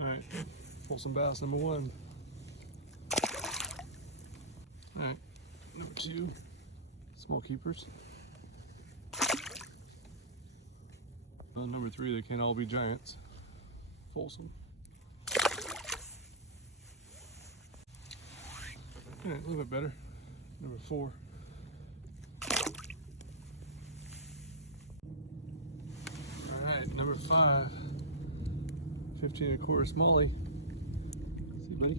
All right, Folsom bass number 1. All right, number 2, small keepers. Number 3, they can't all be giants. Folsom. All right, a little bit better. Number 4. All right, number 5. 15 1/4 smallie. See, buddy?